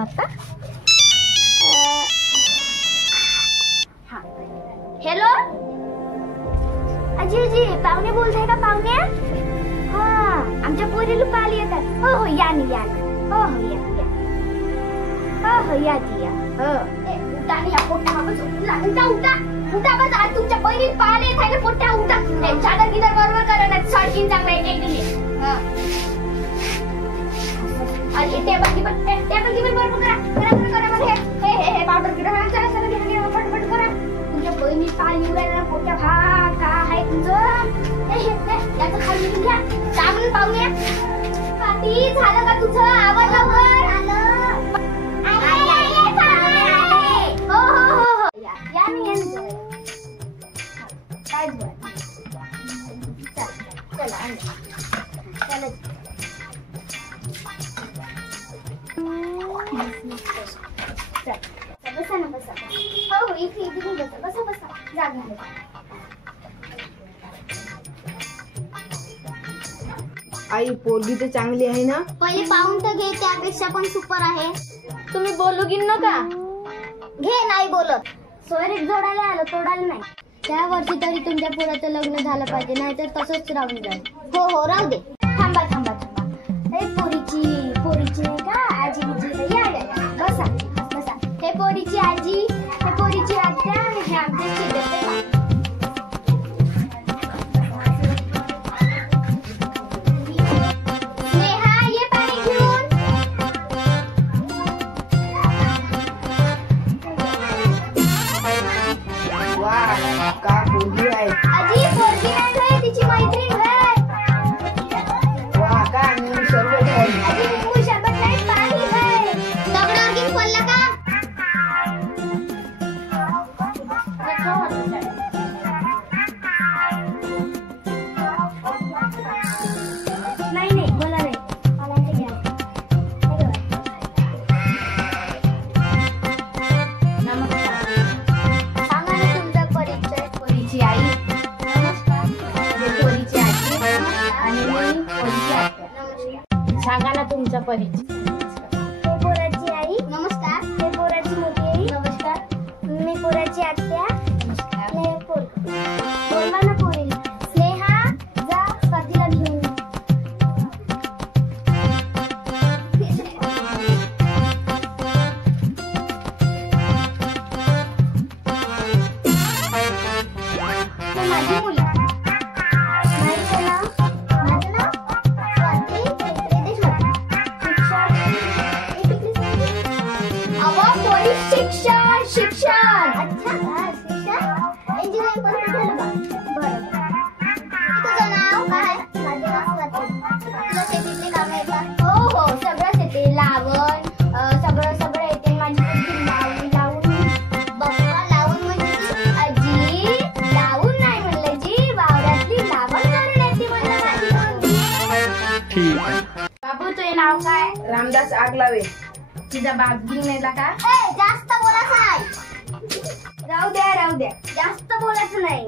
बाप्पा. Hello अजी अजी पाहुणे बोलताय का पाहुणे? हा आमच्या पोरीला पाल येतात. हो हो या ना या ना. हो हो या या. हो हो या ती या. हो उठा ना या पोट्टा बाबा उठा उठा उठा बस आज तुमच्या बहिणीला पाल येत आहे ना पोट्टा उठा. चादर गिदर बरोबर करा ना सडकीन चांगला एक दिले. हा अरे टेबल की बरोबर करा करा करा करा हे हे हे पावडर गिरा चला चला घ्या पटपट करा. तुमच्या बहिणी पाल निवडायला पोट्या भाग का आहे तुझं? हे याचं खाली घ्या चांगलं पाहुण्या. पाटी झालं का तुझं? आवाज लवकर आलं. हो हो हो हो या या मी येतो. काय बोल चला चला बसा ना बसा. हो हो इथे इथे बसा बसा बसा जागा. आई पोरगी तर चांगली आहे ना? पहिले पाहून तर घे त्यापेक्षा पण सुपर आहे. तुम्ही बोलू की नका. घे नाही बोलत. सोयरीक जोडायला आलो तोडायला नाही. त्या वर्षी तरी तुमच्या पोराचं लग्न झालं पाहिजे नाहीतर तसंच राहून जाईल. हो हो राहू दे. थांबा थांबा थांबा. हे पोरीची का आजी बिजी या या बसा बसा. हे पोरीची आजी हे पोरीची आत्या आणि हे आमचे चिडते. स्नेहा ये पाणी घेऊन. वा का पोरगी आहे. आजी पोरगी नाही रे तिची मैत्रीण आहे. वा का मी सर्व आजी लिंबू सरबत नाही पाणी आहे. दगडावर घेऊन पडला का? नाही नाही बोला नाही मला ते घ्या. नमस्कार. सांगा ना तुमचा परिचय. पोरीची आई, नमस्कार. पोरीची आजी आणि मी पोरीची आत्या. नमस्कार. सांगा ना तुमचा परिचय. हे पोराची आई. नमस्कार. हे पोराची मोठी आई. नमस्कार. मी पोराची आत्या. नमस्कार. हे पोर. बोलवा ना पोरीला. स्नेहा जा स्वातीला घेऊन. हे माझी मुलं. माझं नाव स्वाती देशमुख. शिक्षण शिक्षण. अच्छा शिक्षण इंजिनिअरिंग पण झालं का? बरं. तुझं नाव काय? माझं नाव स्वाती. तुला शेतीतली कामं येतात? हो हो सगळं येते. लावण सगळं सगळं येते. माझी मुलगी लावून बप्पा लावून म्हणजे आजी लावून नाही म्हणलं जी वावरातली लावण करून येते म्हणलं. बाबू तुझे नाव काय? रामदास आगलावे. तुझा बाप गिरनेला का? जास्त बोलायचं नाही. राहू द्या जास्त बोलायचं नाही.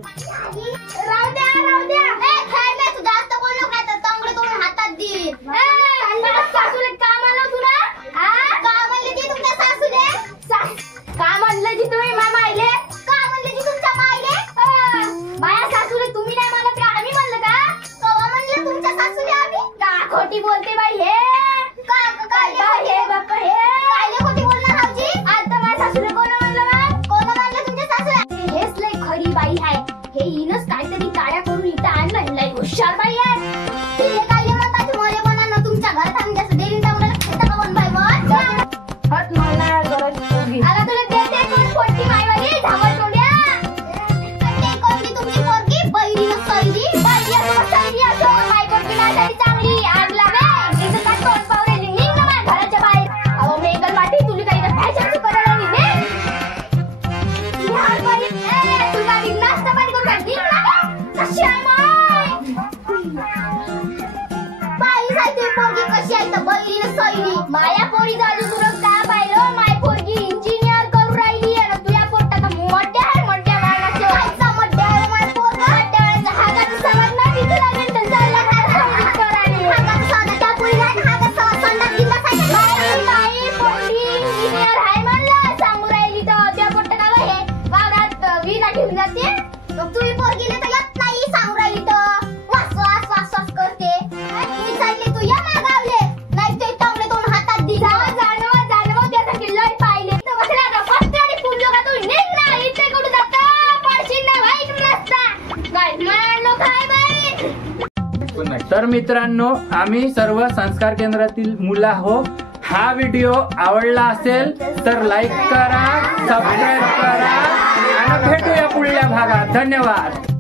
राहू द्या खेळ नाही. तू जास्त बोललो काय तर तंगडे तोडून हातात देईल. सासूले का म्हणलं तुला? का म्हणले जी तुमच्या सासूले? का म्हणलं जी तुम्ही मामाईले? का म्हणले जी तुमच्या माईले? माझ्या सासूले तुम्ही नाही म्हणत का? आम्ही म्हणलं का? कवा म्हणलं तुमच्या सासूले आम्ही? का खोटी बोलते बाई हे? काय हे बाप्पा हे? कायले खोटी बोलणार आजी? आता माझ्या सासूले कोण म्हणलं बा? कोण म्हणलं तुमच्या सासूले? हेच लय खरी बाई आहे. हे हिनच काहीतरी काड्या करून इथं आणलं. लय हुशार बाई आहे. तिले कायले म्हणतात मोरे म्हणा ना तुमच्या घरात आम्ही जास्त देरी टाकून खेळता का कोण बाई मग? हट मला गरज पोरगी. आता तुला देते कोण पोट्टी मायवाली झावळ तोड्या. ते कोणती तुमची पोरगी? बैरी ना सैरी? बैरी असो सैरी असो माय पोरगी माझ्यासाठी चांगली. आणला बे इथं काय तोंड पावरेली निघ ना माझ्या घराच्या बाहेर. अहो मेगल वाटी तुला काही तर फॅशनचं करायला नाही ने. यार बाई तुला बी नाश्ता पाणी करून काय निघ ना कशी आहे माय? बाई साई तुझी पोरगी कशी आहे तर बैरी ना सैरी? माया पोरी झाली तुला का पाहिलं? माय पोरगी इंजिनियर करू राहिली आहे ना तुझ्या पोटात मोठ्या आहे मोठ्या वाळाचं. खायचा मोठ्या आहे माय पोरगा. मोठ्या वाळाचं हागाचं सवड ना तिथं लागेल तर जायला हागाचं सवड त्या पोरीला हागाचं सवड संडास गिंडास आहे. बाई पोरगी तर मित्रांनो, आम्ही सर्व संस्कार केंद्रातील मुलं आहोत. हा व्हिडिओ आवडला असेल तर लाईक करा, सबस्क्राईब करा आणि भेटूया पुढल्या भागात. धन्यवाद.